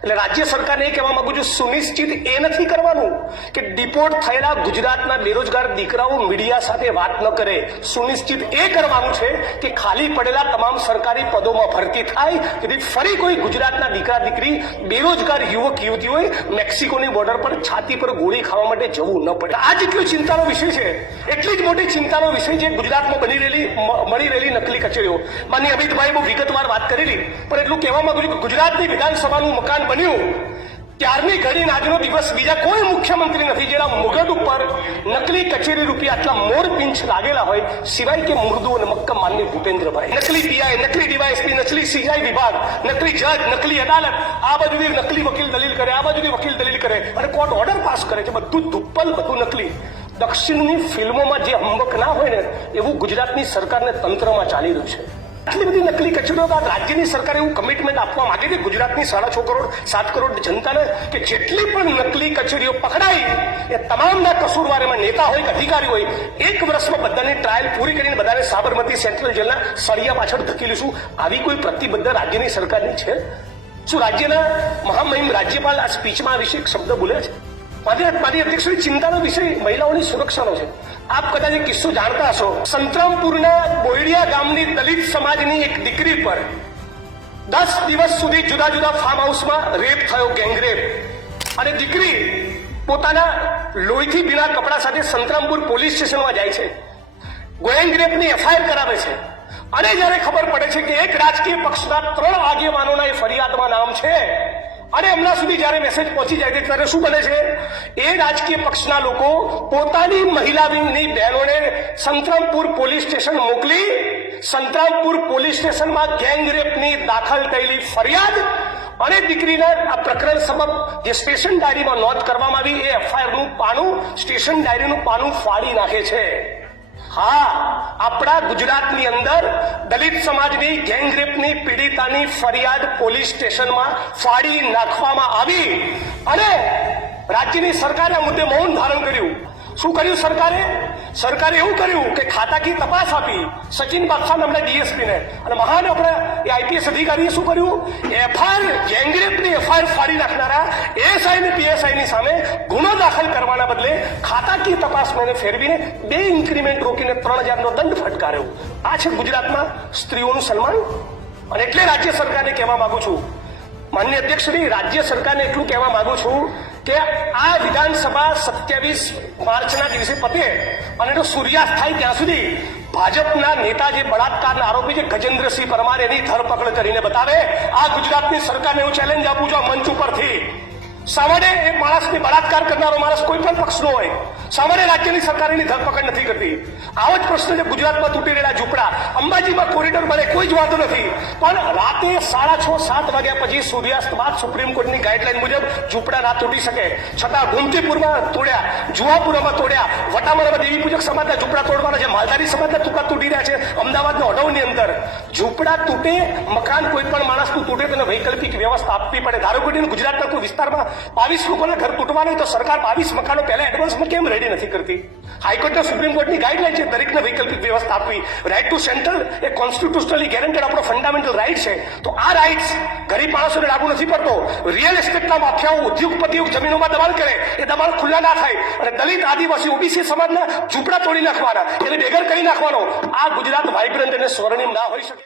એટલે રાજ્ય સરકારને એ કહેવા માંગુ છું, સુનિશ્ચિત એ નથી કરવાનું કે ડિપોર્ટ થયેલા ગુજરાતના બેરોજગાર દીકરાઓ મીડિયા સાથે વાત ન કરે. સુનિશ્ચિત એ કરવાનું છે કે ખાલી પડેલા તમામ સરકારી પદોમાં ભરતી થાય, જેથી ફરી કોઈ ગુજરાતના દીકરા દીકરી બેરોજગાર યુવક યુવતીઓએ મેક્સિકોની બોર્ડર પર છાતી પર ગોળી ખાવા માટે જવું ન પડે. આ જેટલો ચિંતાનો વિષય છે, એટલી જ મોટી ચિંતાનો વિષય છે ગુજરાતમાં મળી રહેલી નકલી કચેરીઓ. માનનીય અમિતભાઈ બહુ વિગતવાર વાત કરેલી, પણ એટલું કહેવા માંગુ છું કે ગુજરાતની વિધાનસભાનું મકાન બન્યું ત્યારની ઘડી આજનો દિવસ બીજા કોઈ મુખ્યમંત્રી નથી જેના મુગટ ઉપર નકલી કચેરી રૂપિયા આટલા મોર પિંચ લાગેલા હોય, સિવાય કે મુર્દુ અને મક્કમ માનની ભૂપેન્દ્રભાઈ. નકલી પીઆઈ, નકલી ડીવાયએસપી, નકલી સીઆઈ વિભાગ, નકલી જજ, નકલી અદાલત, આ બાજુથી નકલી વકીલ દલીલ કરે, આ બાજુથી વકીલ દલીલ કરે અને કોર્ટ ઓર્ડર પાસ કરે છે. બધું ધુપ્પલ, બધું નકલી. દક્ષિણની ફિલ્મોમાં જે હંબક ના હોય ને એવું ગુજરાતની સરકારને તંત્રમાં ચાલી રહ્યું છે. આટલી બધી નકલી કચેરીઓ બાદ રાજ્યની સરકાર એવું કમિટમેન્ટ આપવા માંગે છે ગુજરાતની 6.5 કરોડ 7 કરોડ જનતાને કે જેટલી પણ નકલી કચેરીઓ પકડાઈ એ તમામના કસૂરવાર, એમાં નેતા હોય કે અધિકારી હોય, 1 વર્ષમાં બધાની ટ્રાયલ પૂરી કરીને બધાને સાબરમતી સેન્ટ્રલ જેલના સળિયા પાછળ ધકેલીશું. આવી કોઈ પ્રતિબદ્ધ રાજ્યની સરકારની છે? શું રાજ્યના મહામહિમ રાજ્યપાલ આ સ્પીચમાં આ વિશે એક શબ્દ બોલ્યા છે? મારી અધ્યક્ષની ચિંતાનો વિષય મહિલાઓની સુરક્ષાનો છે. આપ કદાચ એક કિસ્સો જાણતા હશો. સંતરામપુરના બોયડિયા ગામની દલિત સમાજની એક દીકરી પર 10 દિવસ સુધી જુદા જુદા ફાર્મ હાઉસમાં રેપ થયો, ગેંગરેપ. અને દીકરી પોતાના લોહીથી ભીના કપડા સાથે સંતરામપુર પોલીસ સ્ટેશનમાં જાય છે, ગેંગરેપની એફઆઈઆર કરાવે છે. અને જયારે ખબર પડે છે કે એક રાજકીય પક્ષના 3 આગેવાનોના એ ફરિયાદમાં નામ છે અને હમણાં સુધી જયારે મેસેજ પહોંચી જાય છે ત્યારે શું બને છે? એ રાજકીય પક્ષના લોકો પોતાની મહિલા વિંગની બહેનોને સંતરામપુર પોલીસ સ્ટેશન મોકલી સંતરામપુર પોલીસ સ્ટેશનમાં ગેંગરેપની દાખલ થયેલી ફરિયાદ અને દીકરીના આ પ્રકરણ સબબ જે સ્ટેશન ડાયરીમાં નોંધ કરવામાં આવી એ એફઆઈઆરનું પાનું, સ્ટેશન ડાયરીનું પાનું ફાડી નાખે છે. હા, આપણા ગુજરાતની અંદર દલિત સમાજની ગેંગરેપની પીડિતાની ફરિયાદ પોલીસ સ્ટેશનમાં ફાડી નાખવામાં આવી અને રાજ્યની સરકારે આ મુદ્દે મૌન ધારણ કર્યું. શું કર્યું સરકારે? સરકારે એવું કર્યું કે ખાતાકીય તપાસ આપી સચિન બાદશાહ નામના ડીએસપીને, અને મહાન આપણા એ આઈપીએસ અધિકારીએ શું કર્યું? એફઆઈઆર, ગેંગરેપની એફઆઈઆર ફાડી નાખનારા એએસઆઈ અને પીએસઆઈની સામે ગુનો દાખલ કરવાના બદલે ખાતાકીય તપાસ મેને ફેરવીને 2 ઇન્ક્રીમેન્ટ રોકીને 3000નો દંડ ફટકાર્યો. આ છે ગુજરાતમાં સ્ત્રીઓનું સન્માન. અને એટલે રાજ્ય સરકારને કહેવા માંગુ છું, માનનીય અધ્યક્ષશ્રી, રાજ્ય સરકારને એટલું કહેવા માંગુ છું કે આ વિધાનસભા 27 માર્ચના દિવસે પતે અને એનો સૂર્યાસ્ત થાય ત્યાં સુધી ભાજપના નેતા જે બળાત્કારના આરોપી છે ગજેન્દ્રસિંહ પરમાર, એની ધરપકડ કરીને બતાવે. આ ગુજરાતની સરકારને હું ચેલેન્જ આપું છું આ મંચ ઉપરથી. સામાન્ય એ માણસને બળાત્કાર કરનારો માણસ કોઈ પણ પક્ષનો હોય, સામાન્ય રાજ્યની સરકાર એની ધરપકડ નથી કરતી. આવો જ પ્રશ્ન છે ગુજરાતમાં તૂટી રહેલા ઝૂંપડા. અંબાજીમાં કોરિડોર બને, કોઈ જ વાંધો નથી, પણ રાતે 6:30-7 વાગ્યા પછી સૂર્યાસ્ત બાદ સુપ્રીમ કોર્ટની ગાઈડલાઈન મુજબ ઝૂંપડા ના તૂટી શકે. છતાં ગોમતીપુરમાં તોડ્યા, જુહાપુરામાં તોડ્યા, વટામણામાં દેવી પૂજક સમાજના ઝૂંપડા તોડવાના છે, માલધારી સમાજના ટુકડા તૂટી રહ્યા છે. અમદાવાદના ઓઢવની અંદર ઝૂંપડા તૂટે, મકાન કોઈ પણ માણસનું તૂટે તેને વૈકલ્પિક વ્યવસ્થા આપવી પડે. ધારો કે ગુજરાતના કોઈ વિસ્તારમાં 22 લોકોના ઘર તૂટવાના તો સરકાર 22 મકાનો પહેલા એડવાન્સમાં કેમ રેડી નથી કરતી? હાઈકોર્ટના સુપ્રીમ કોર્ટની ગાઈડલાઈન છે દરેકને વૈકલ્પિક વ્યવસ્થા આપવી. રાઇટ ટુ સેન્ટર એ કોન્સ્ટિટ્યુશનલી ગેરંટેડ આપણો ફંડામેન્ટલ રાઇટ છે. તો આ રાઇટ્સ ગરીબ માણસોને લાગુ નથી પડતો. રિયલ એસ્ટેટના માફિયાઓ, ઉદ્યોગપતિઓ જમીનોમાં દબાણ કરે, એ દબાણ ખુલ્લા ના થાય અને દલિત, આદિવાસી, ઓબીસી સમાજના ઝૂંપડા તોડી નાખવાના, એને બેઘર કરી નાખવાનો. આ ગુજરાત વાઇબ્રન્ટ અને સ્વર્ણિમ ના હોઈ શકે.